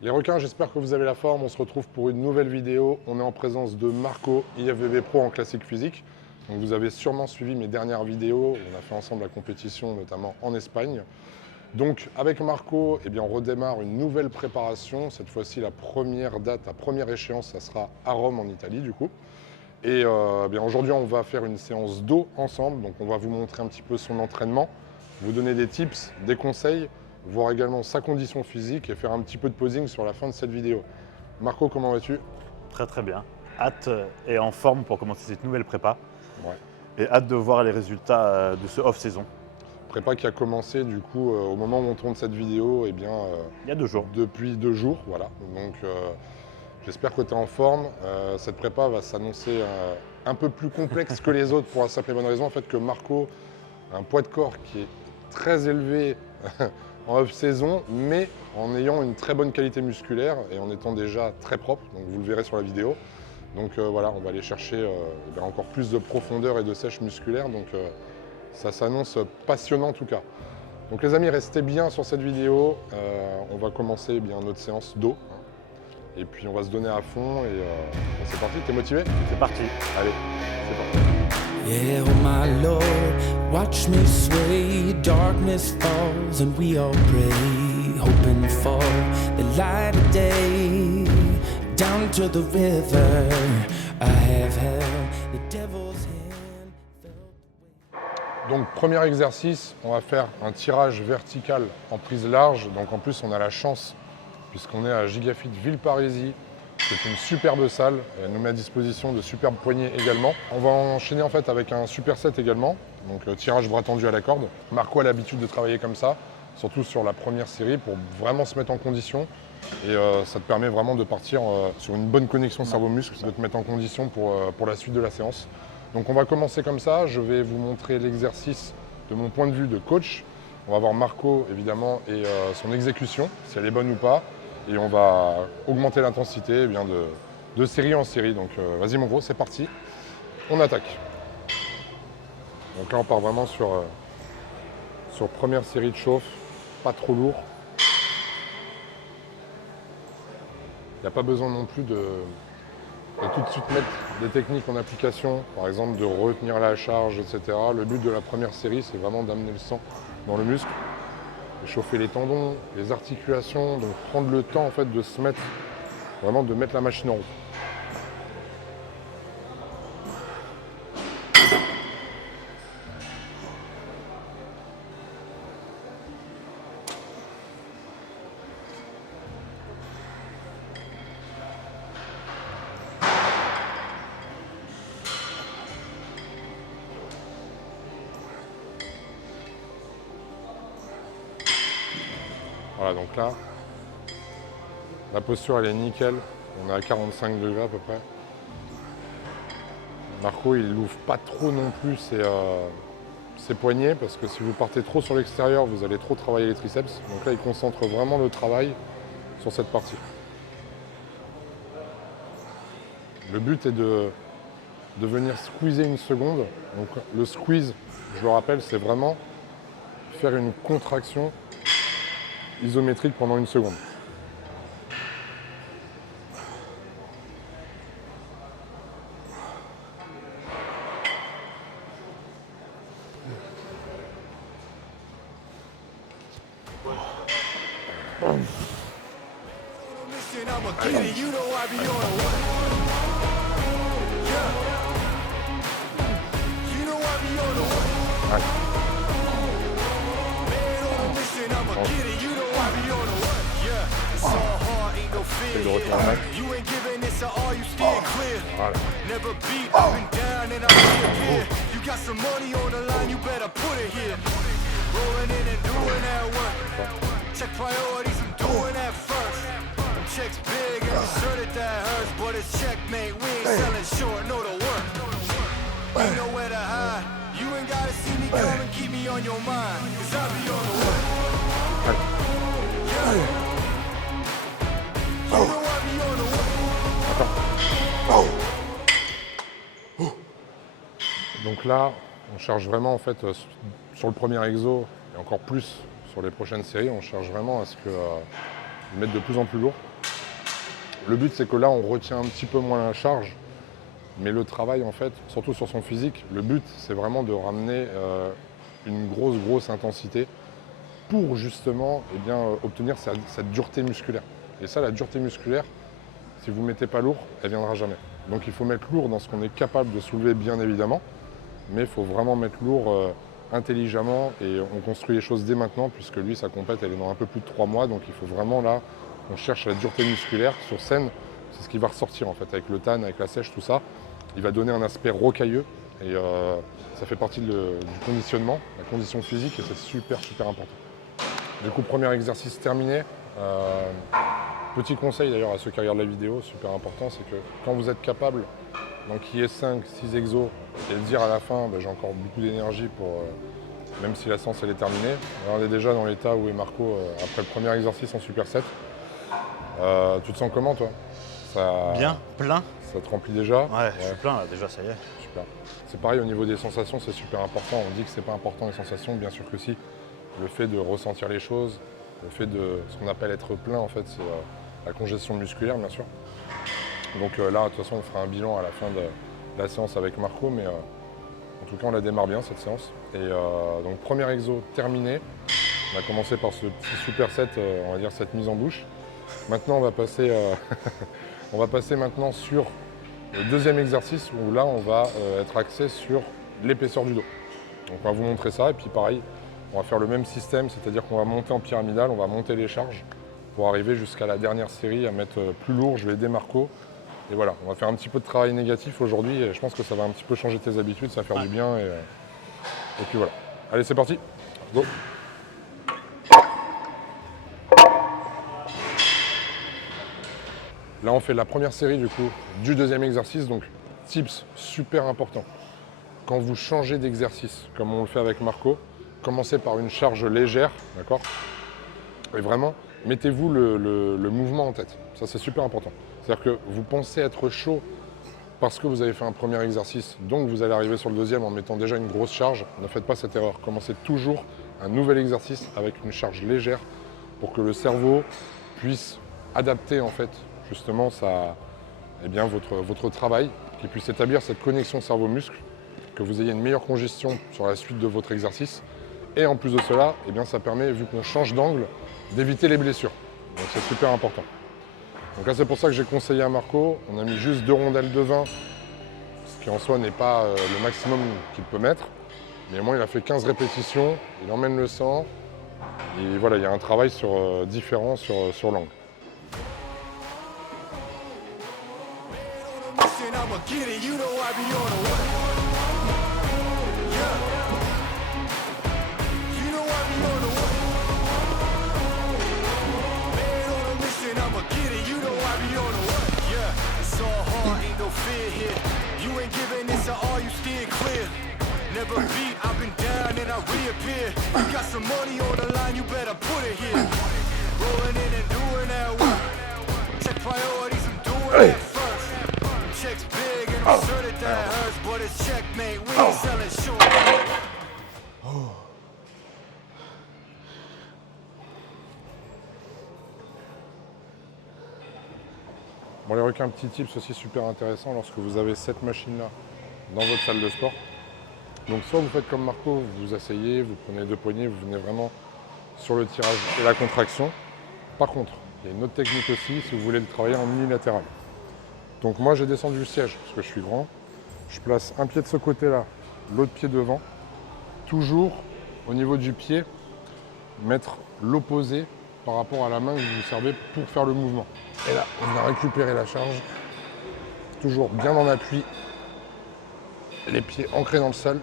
Les requins, j'espère que vous avez la forme. On se retrouve pour une nouvelle vidéo. On est en présence de Marco, IFBB Pro en classique physique. Donc vous avez sûrement suivi mes dernières vidéos. On a fait ensemble la compétition, notamment en Espagne. Donc avec Marco, on redémarre une nouvelle préparation. Cette fois-ci, la première date, la première échéance, ça sera à Rome en Italie du coup. Et aujourd'hui, on va faire une séance d'eau ensemble. Donc on va vous montrer un petit peu son entraînement, vous donner des tips, des conseils, voir également sa condition physique et faire un petit peu de posing sur la fin de cette vidéo. Marco, comment vas-tu? Très très bien. Hâte et en forme pour commencer cette nouvelle prépa. Ouais. Et hâte de voir les résultats de ce off-saison. Prépa qui a commencé du coup au moment où on tourne cette vidéo, Il y a 2 jours. depuis 2 jours, voilà. Donc j'espère que tu es en forme. Cette prépa va s'annoncer un peu plus complexe que les autres pour la simple et bonne raison en fait que Marco a un poids de corps qui est très élevé en off-saison, mais en ayant une très bonne qualité musculaire et en étant déjà très propre, donc vous le verrez sur la vidéo. Donc voilà, on va aller chercher encore plus de profondeur et de sèche musculaire, donc ça s'annonce passionnant en tout cas. Donc les amis, restez bien sur cette vidéo, on va commencer notre séance d'eau, et puis on va se donner à fond et c'est parti, t'es motivé? C'est parti. Allez, c'est parti. Yeah, oh my Lord, watch me sway, darkness falls and we all pray, hoping for the light of day, down to the river, I have held the devil's hand, felt. Donc premier exercice, on va faire un tirage vertical en prise large, donc en plus on a la chance, puisqu'on est à Gigafit Villeparisis. C'est une superbe salle, elle nous met à disposition de superbes poignées également. On va enchaîner en fait avec un superset également, donc tirage bras tendu à la corde. Marco a l'habitude de travailler comme ça, surtout sur la première série pour vraiment se mettre en condition. Et ça te permet vraiment de partir sur une bonne connexion cerveau-muscle, de te mettre en condition pour la suite de la séance. Donc on va commencer comme ça, je vais vous montrer l'exercice de mon point de vue de coach. On va voir Marco évidemment et son exécution, si elle est bonne ou pas. Et on va augmenter l'intensité de série en série. Donc vas-y mon gros, c'est parti. On attaque. Donc là on part vraiment sur première série de chauffe, pas trop lourd. Il n'y a pas besoin non plus de tout de suite mettre des techniques en application, par exemple de retenir la charge, etc. Le but de la première série, c'est vraiment d'amener le sang dans le muscle. Chauffer les tendons, les articulations, donc prendre le temps en fait de se mettre, vraiment de mettre la machine en route. Voilà, donc là, la posture elle est nickel, on est à 45 degrés à peu près. Marco il n'ouvre pas trop non plus ses poignets parce que si vous partez trop sur l'extérieur, vous allez trop travailler les triceps. Donc là il concentre vraiment le travail sur cette partie. Le but est de venir squeezer une seconde. Donc le squeeze, je le rappelle, c'est vraiment faire une contraction isométrique pendant une seconde. C'est le retour en max. Voilà. Donc là, on cherche vraiment en fait sur le premier exo et encore plus sur les prochaines séries, on cherche vraiment à ce que mettre de plus en plus lourd. Le but, c'est que là, on retient un petit peu moins la charge, mais le travail, en fait, surtout sur son physique, le but, c'est vraiment de ramener une grosse intensité pour justement obtenir cette dureté musculaire. Et ça, la dureté musculaire, si vous ne mettez pas lourd, elle ne viendra jamais. Donc il faut mettre lourd dans ce qu'on est capable de soulever, bien évidemment, mais il faut vraiment mettre lourd intelligemment et on construit les choses dès maintenant, puisque lui, sa compète, elle est dans un peu plus de 3 mois, donc il faut vraiment là, on cherche la dureté musculaire sur scène, c'est ce qui va ressortir en fait, avec le tan, avec la sèche, tout ça. Il va donner un aspect rocailleux et ça fait partie du conditionnement, la condition physique, et c'est super important. Du coup, premier exercice terminé. Petit conseil d'ailleurs à ceux qui regardent la vidéo, super important, c'est que quand vous êtes capable d'enquiller 5-6 exos et de dire à la fin, j'ai encore beaucoup d'énergie pour, même si la séance elle est terminée. Alors, on est déjà dans l'état où est Marco après le premier exercice en superset. Tu te sens comment toi? Bien, plein. Ça te remplit déjà? Ouais, je suis plein là, déjà, ça y est. Super. C'est pareil au niveau des sensations, c'est super important. On dit que c'est pas important les sensations, bien sûr que si. Le fait de ressentir les choses, le fait de ce qu'on appelle être plein, en fait, c'est la congestion musculaire, bien sûr. Donc là, de toute façon, on fera un bilan à la fin de la séance avec Marco, mais en tout cas, on la démarre bien, cette séance. Et donc, premier exo terminé. On a commencé par ce petit superset, on va dire cette mise en bouche. Maintenant, on va passer, on va passer maintenant sur le deuxième exercice, où là, on va être axé sur l'épaisseur du dos. Donc, on va vous montrer ça, et puis pareil, on va faire le même système, c'est-à-dire qu'on va monter en pyramidal, on va monter les charges pour arriver jusqu'à la dernière série à mettre plus lourd. Je vais aider Marco. Et voilà, on va faire un petit peu de travail négatif aujourd'hui et je pense que ça va un petit peu changer tes habitudes, ça va faire du bien. Et puis voilà. Allez, c'est parti. Go. Là, on fait la première série du coup du deuxième exercice. Donc, tips super important. Quand vous changez d'exercice, comme on le fait avec Marco, commencez par une charge légère, d'accord? Et vraiment, mettez-vous le mouvement en tête. Ça, c'est super important. C'est-à-dire que vous pensez être chaud parce que vous avez fait un premier exercice, donc vous allez arriver sur le deuxième en mettant déjà une grosse charge. Ne faites pas cette erreur. Commencez toujours un nouvel exercice avec une charge légère pour que le cerveau puisse adapter en fait justement votre travail, qu'il puisse établir cette connexion cerveau-muscle, que vous ayez une meilleure congestion sur la suite de votre exercice. Et en plus de cela, ça permet, vu qu'on change d'angle, d'éviter les blessures. Donc c'est super important. Donc là, c'est pour ça que j'ai conseillé à Marco, on a mis juste 2 rondelles de vin, ce qui en soi n'est pas le maximum qu'il peut mettre. Mais au moins, il a fait 15 répétitions, il emmène le sang. Et voilà, il y a un travail différent sur l'angle. Never beat, I've been down and I reappear. You got some money on the line, you better put it here. Rolling in and doing that work. Check priorities, I'm doing that first. Checks big and I'm sure that hurts, but it's checkmate, we ain't selling short. Bon, les requins, petit tips aussi super intéressant lorsque vous avez cette machine-là dans votre salle de sport. Donc soit vous faites comme Marco, vous vous asseyez, vous prenez les 2 poignées, vous venez vraiment sur le tirage et la contraction. Par contre, il y a une autre technique aussi si vous voulez le travailler en unilatéral. Donc moi j'ai descendu le siège parce que je suis grand. Je place un pied de ce côté-là, l'autre pied devant. Toujours au niveau du pied, mettre l'opposé par rapport à la main que vous servez pour faire le mouvement. Et là, on va récupérer la charge. Toujours bien en appui. Les pieds ancrés dans le sol.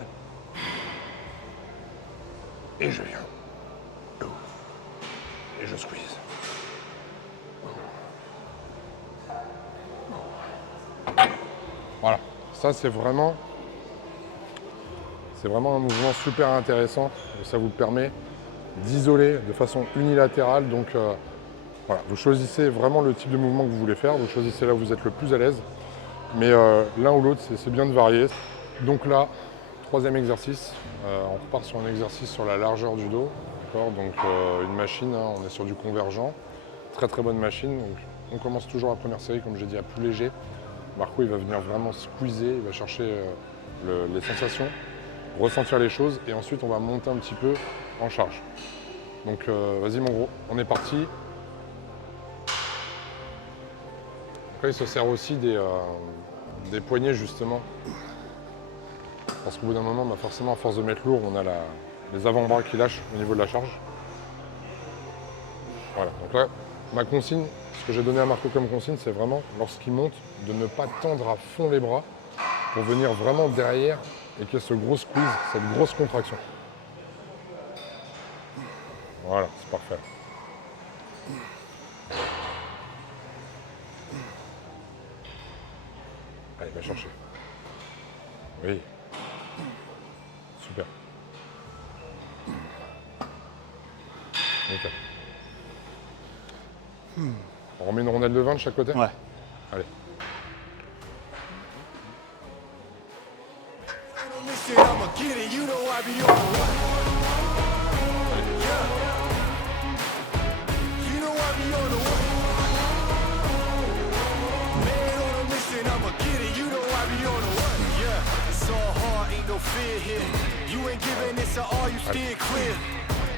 Et je viens. Et je squeeze. Voilà. Ça, c'est vraiment un mouvement super intéressant. Ça vous permet d'isoler de façon unilatérale. Donc, voilà. Vous choisissez vraiment le type de mouvement que vous voulez faire. Vous choisissez là où vous êtes le plus à l'aise. Mais l'un ou l'autre, c'est bien de varier. Donc là, 3e exercice, on repart sur un exercice sur la largeur du dos. Donc une machine, hein, on est sur du convergent. Très très bonne machine. Donc, on commence toujours la première série, comme j'ai dit, à plus léger. Marco, il va venir vraiment squeezer, il va chercher les sensations, ressentir les choses, et ensuite on va monter un petit peu en charge. Donc vas-y mon gros, on est parti. Donc là, il se sert aussi des poignets justement. Parce qu'au bout d'un moment, bah, forcément, à force de mettre lourd, on a les avant-bras qui lâchent au niveau de la charge. Voilà, donc là, ma consigne, ce que j'ai donné à Marco comme consigne, c'est vraiment, lorsqu'il monte, de ne pas tendre à fond les bras pour venir vraiment derrière et qu'il y ait ce gros squeeze, cette grosse contraction. Voilà, c'est parfait. Allez, va chercher. Oui. Super. Nickel. On remet une rondelle de 20 de chaque côté? Ouais. Allez.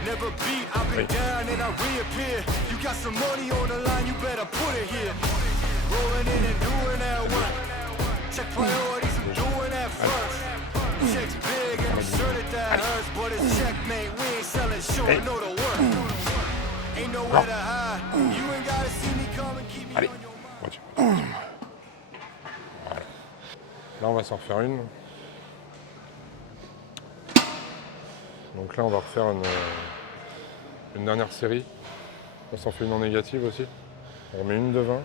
Never beat, I've been down and I reappear. You got some money on the line, you better put it here. Rolling in and doing that work. Check priorities, I'm doing that first. Check's big and I'm certain that hurts, but it's checkmate. We ain't selling short, know the work. Ain't nowhere to hide. You ain't gotta see me come and keep me Allez, on your mind. voiture. Voilà. Là, on va s'en refaire une. Donc là, on va refaire une dernière série. On s'en fait une en négative aussi. On remet une de 20. Ok.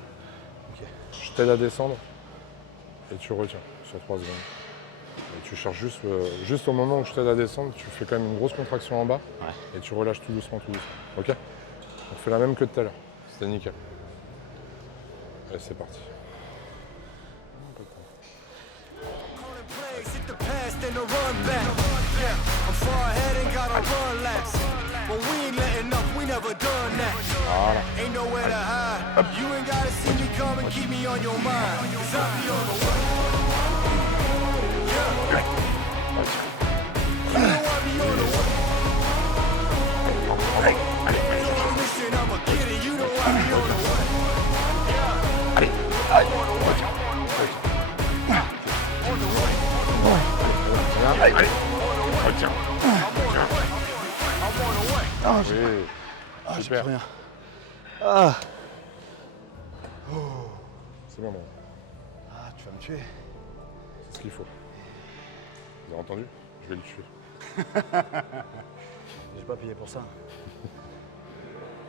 Je t'aide à descendre et tu retiens sur 3 secondes. Et tu cherches juste au moment où je t'aide à descendre, tu fais quand même une grosse contraction en bas et tu relâches tout doucement, tout doucement. Ok? On fait la même que tout à l'heure. C'était nickel. Allez, c'est parti. Calling plays, hit the past and the run back. Yeah, I'm far ahead and got a run laps. But we ain't letting up, we never done that. Ain't nowhere to hide. You ain't gotta see me come and keep me on your mind. Cause I be on the way. Yeah. You know I be on the way. Ain't on a mission, I'ma get it. You know I be on the way. Yeah. I'm on the way. On the way. Retiens. Oui. J'ai Super. plus rien. Ah, C'est bon, bon. tu vas me tuer. C'est ce qu'il faut. Vous avez entendu? Je vais le tuer. J'ai pas payé pour ça.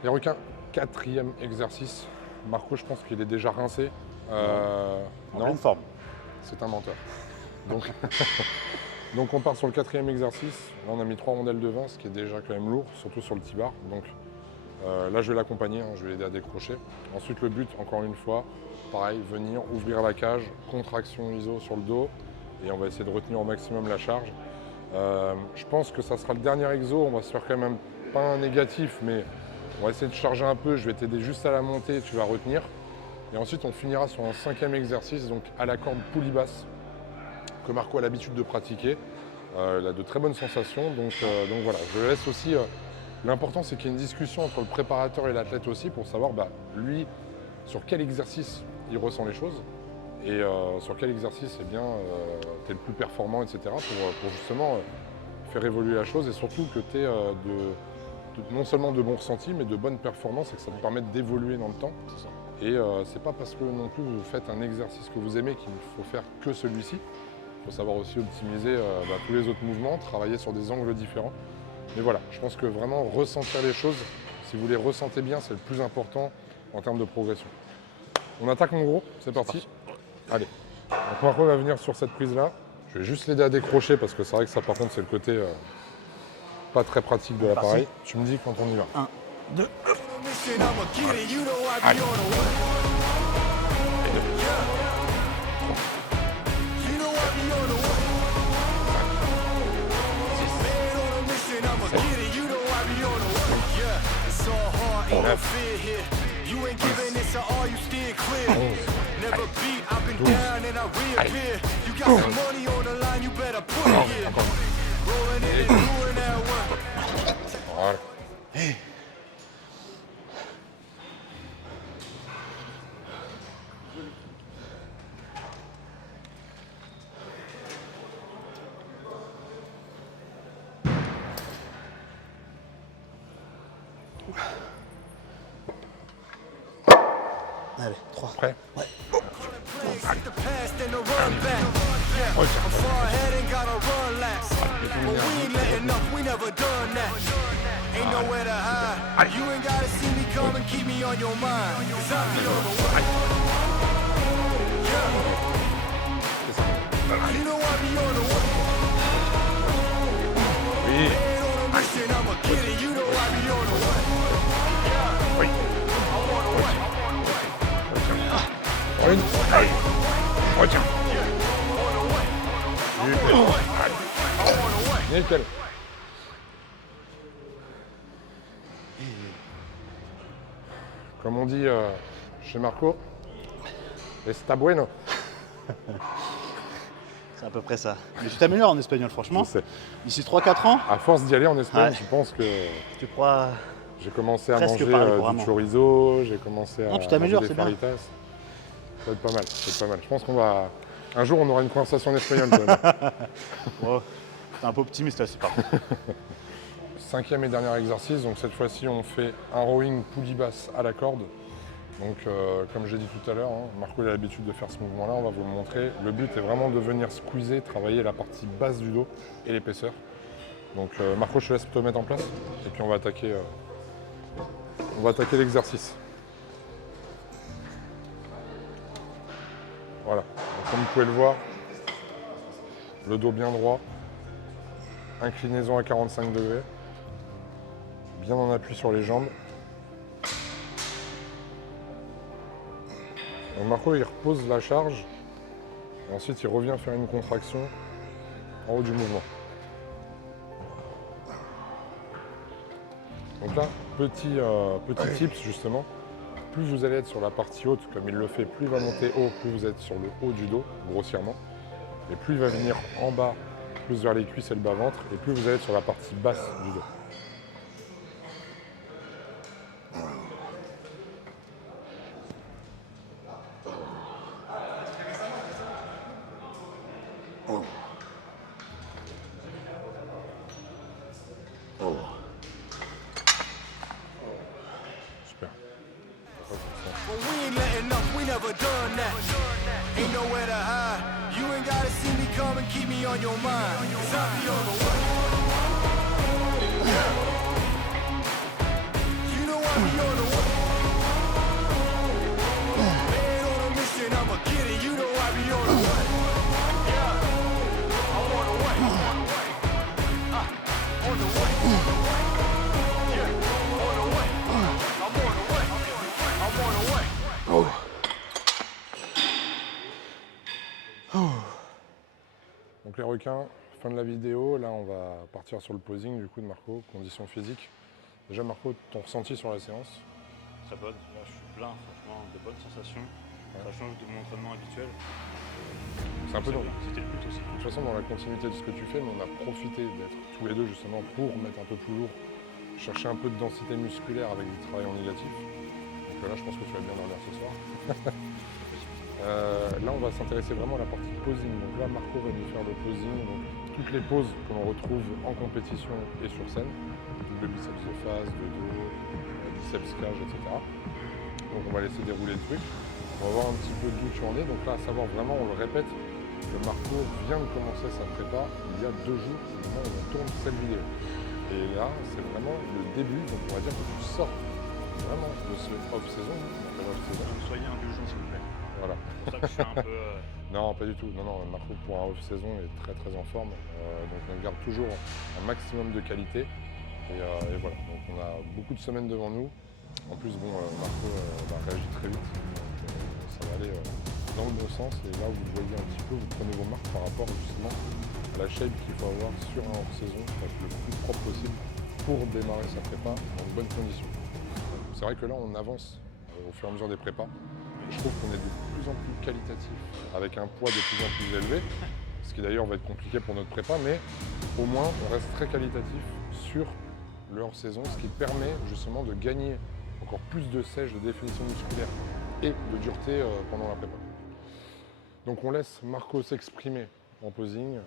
Les requins, 4e exercice. Marco, je pense qu'il est déjà rincé. En pleine forme. C'est un menteur. Donc, donc on part sur le 4e exercice. Là, on a mis 3 rondelles de 20, ce qui est déjà quand même lourd, surtout sur le T-bar. Donc là, je vais l'accompagner, hein, je vais l'aider à décrocher. Ensuite, le but, encore une fois, pareil, venir ouvrir la cage, contraction ISO sur le dos, et on va essayer de retenir au maximum la charge. Je pense que ça sera le dernier exo. On va se faire quand même pas un négatif, mais on va essayer de charger un peu. Je vais t'aider juste à la montée, tu vas retenir. Et ensuite, on finira sur un 5e exercice, donc à la corde poulie basse, que Marco a l'habitude de pratiquer. Il a de très bonnes sensations, donc voilà. Je le laisse aussi. L'important, c'est qu'il y ait une discussion entre le préparateur et l'athlète aussi pour savoir, lui, sur quel exercice il ressent les choses et sur quel exercice tu es le plus performant, etc. pour justement faire évoluer la chose et surtout que tu aies non seulement de bons ressentis, mais de bonnes performances et que ça te permette d'évoluer dans le temps. C'est ça. Et c'est pas parce que non plus vous faites un exercice que vous aimez qu'il faut faire que celui-ci. Il faut savoir aussi optimiser tous les autres mouvements, travailler sur des angles différents. Mais voilà, je pense que vraiment ressentir les choses, si vous les ressentez bien, c'est le plus important en termes de progression. On attaque mon gros, c'est parti. Allez, donc Marco va venir sur cette prise-là. Je vais juste l'aider à décrocher parce que c'est vrai que ça par contre c'est le côté pas très pratique de l'appareil. Tu me dis quand on y va. 1, 2. Mission, I'ma get it. You know I be on the way. Yeah. You know I be on the way. Man on a mission, I'ma get it. You know I be on the way. Yeah. It's all hard, ain't no fear here. You ain't giving this to all, you steer clear. Never beat, I've been down and I reappear. You got some money on the line, you better put it here. Rolling in and doing that work. Voilà. Allez, 3. Prêt? The past and the run back. Yeah, I'm far ahead and gotta run last. But we ain't letting up, we never done that. Ain't nowhere to hide. You ain't gotta see me come and keep me on your mind. 'Cause I'll be on the way. Yeah. You know I'll be on the way. Oui. Ain't on a mission, I'm a kid, you know I'll be on the way. Yeah. Oui. I'm on the way. Une. Allez. Retiens. Nickel. Comme on dit chez Marco, está bueno. C'est à peu près ça. Mais tu t'améliores en espagnol, franchement. Je sais. D'ici 3-4 ans, À force d'y aller en Espagne, Ouais. je pense que tu pourras. j'ai commencé à Presque manger parler du couramment. chorizo, j'ai commencé à Non, tu t'améliores, manger des c'est bien. fajitas. Ça va être pas mal, ça va être pas mal. Je pense qu'on va... Un jour, on aura une conversation en espagnol. Quand même. Oh, t'es un peu optimiste là, c'est pas. 5e et dernier exercice, donc cette fois-ci on fait un rowing poulie basse à la corde. Donc comme j'ai dit tout à l'heure, hein, Marco il a l'habitude de faire ce mouvement-là, on va vous le montrer. Le but est vraiment de venir squeezer, travailler la partie basse du dos et l'épaisseur. Donc Marco, je te laisse te mettre en place et puis on va attaquer l'exercice. Voilà, donc, comme vous pouvez le voir, le dos bien droit, inclinaison à 45 degrés. Bien en appui sur les jambes. Donc Marco il repose la charge et ensuite il revient faire une contraction en haut du mouvement. Donc là, petit tips justement, plus vous allez être sur la partie haute comme il le fait, plus il va monter haut, plus vous êtes sur le haut du dos, grossièrement, et plus il va venir en bas, plus vers les cuisses et le bas-ventre, et plus vous allez être sur la partie basse du dos. Super. But we ain't letting up, we never done that. Ain't nowhere to hide. You ain't gotta see me come and keep me on your mind. 'Cause I'll be on the way. Yeah. You know I'll be on the way. Man on a mission, I'm a kid, and you know I'll be on the way. Yeah. I'm on the way. On the way. Yeah. On the way. I'm on the way. I'm on the way. Donc les requins, fin de la vidéo, là on va partir sur le posing du coup de Marco, conditions physiques. Déjà Marco, ton ressenti sur la séance? Très bonne. Là, je suis plein, franchement, de bonnes sensations. Ça change de mon entraînement habituel. C'est un peu dans... C'était le but aussi. De toute façon dans la continuité de ce que tu fais, mais on a profité d'être tous les deux justement pour mettre un peu plus lourd, chercher un peu de densité musculaire avec du travail en négatif. Donc là je pense que tu vas bien dormir ce soir. Là on va s'intéresser vraiment à la partie posing. Donc là Marco va nous faire le posing, donc toutes les poses que l'on retrouve en compétition et sur scène. Double biceps de face, de dos, biceps cage, etc. Donc on va laisser dérouler le truc. On va voir un petit peu d'où tu en es. Donc là à savoir vraiment, on le répète, que Marco vient de commencer sa prépa il y a 2 jours, au moment où on tourne cette vidéo. Et là c'est vraiment le début, donc on va dire que tu sors vraiment de ce off-saison. Soyez indulgents, s'il vous plaît. Voilà. C'est pour ça que je suis un peu. Non, pas du tout. Non, Marco pour un off-saison est très en forme. Donc on garde toujours un maximum de qualité. Et voilà, donc on a beaucoup de semaines devant nous. En plus, bon, Marco réagit très vite. Donc ça va aller dans le bon sens. Et là, vous voyez un petit peu, vous prenez vos marques par rapport justement à la shape qu'il faut avoir sur un hors-saison pour être le plus propre possible pour démarrer sa prépa dans de bonnes conditions. C'est vrai que là, on avance au fur et à mesure des prépas. Je trouve qu'on est de plus en plus qualitatif, avec un poids de plus en plus élevé, ce qui d'ailleurs va être compliqué pour notre prépa, mais au moins on reste très qualitatif sur le hors-saison, ce qui permet justement de gagner encore plus de sèche, de définition musculaire et de dureté pendant la prépa. Donc on laisse Marco s'exprimer en posing.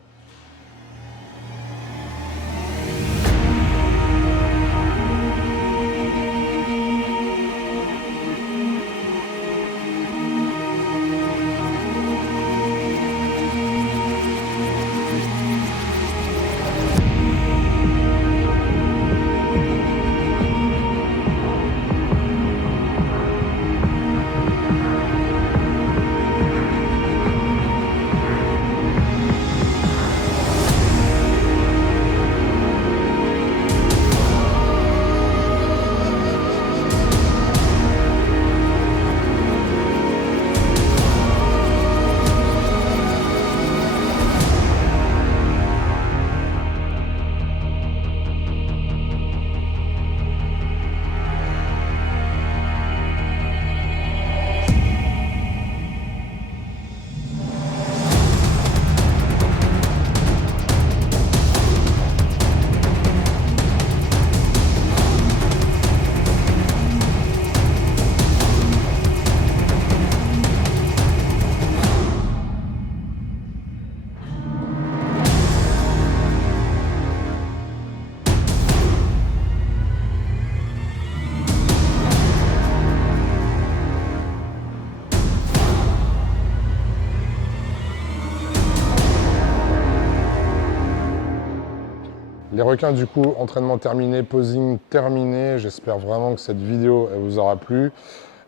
Les requins, du coup, entraînement terminé, posing terminé. J'espère vraiment que cette vidéo elle vous aura plu.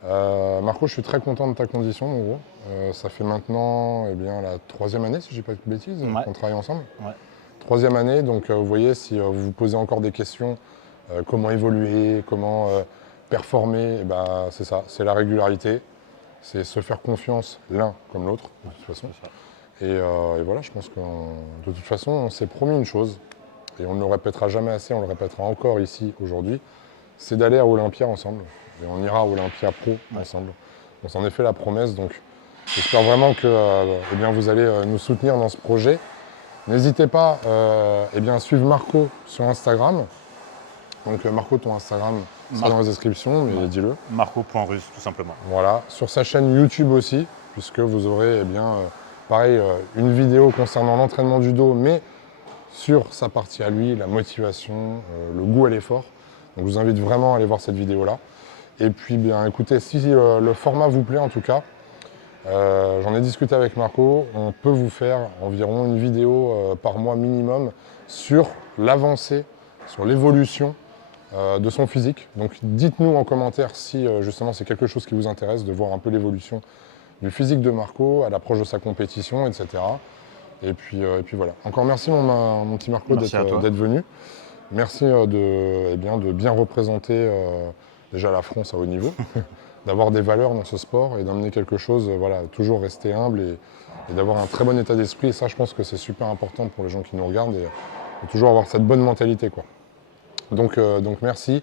Marco, je suis très content de ta condition, en gros. Ça fait maintenant la 3e année, si je ne dis pas de bêtises, qu'on travaille ensemble. Ouais. 3e année, donc vous voyez, si vous vous posez encore des questions, comment évoluer, comment performer, c'est ça, c'est la régularité. C'est se faire confiance l'un comme l'autre, de toute façon. Et voilà, je pense que de toute façon, on s'est promis une chose. Et on ne le répétera jamais assez, on le répétera encore ici aujourd'hui, c'est d'aller à Olympia ensemble. Et on ira à Olympia Pro ensemble. On s'en est fait la promesse, donc j'espère vraiment que vous allez nous soutenir dans ce projet. N'hésitez pas à suivre Marco sur Instagram. Donc Marco, ton Instagram sera dans les descriptions, mais dis-le. Marco.russe, tout simplement. Voilà, sur sa chaîne YouTube aussi, puisque vous aurez pareil, une vidéo concernant l'entraînement du dos, mais sur sa partie à lui, la motivation, le goût à l'effort. Donc je vous invite vraiment à aller voir cette vidéo-là. Et puis écoutez, si le format vous plaît en tout cas, j'en ai discuté avec Marco, on peut vous faire environ une vidéo par mois minimum sur l'avancée, sur l'évolution de son physique. Donc dites-nous en commentaire si justement c'est quelque chose qui vous intéresse, de voir un peu l'évolution du physique de Marco à l'approche de sa compétition, etc. Et puis voilà. Encore merci mon petit Marco d'être venu. Merci de bien représenter déjà la France à haut niveau, d'avoir des valeurs dans ce sport et d'amener quelque chose, toujours rester humble et d'avoir un très bon état d'esprit. Et ça, je pense que c'est super important pour les gens qui nous regardent et toujours avoir cette bonne mentalité, quoi. Donc merci.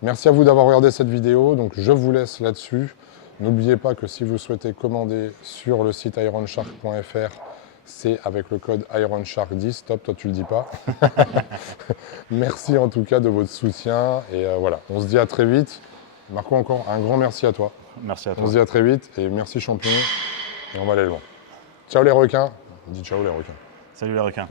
Merci à vous d'avoir regardé cette vidéo. Donc je vous laisse là-dessus. N'oubliez pas que si vous souhaitez commander sur le site ironshark.fr, c'est avec le code IRONSHARK10. Top, toi tu le dis pas. Merci en tout cas de votre soutien. Et voilà, on se dit à très vite. Marco, encore un grand merci à toi. Merci à toi. On se dit à très vite et merci champion. Et on va aller loin. Ciao les requins. On dit ciao les requins. Salut les requins.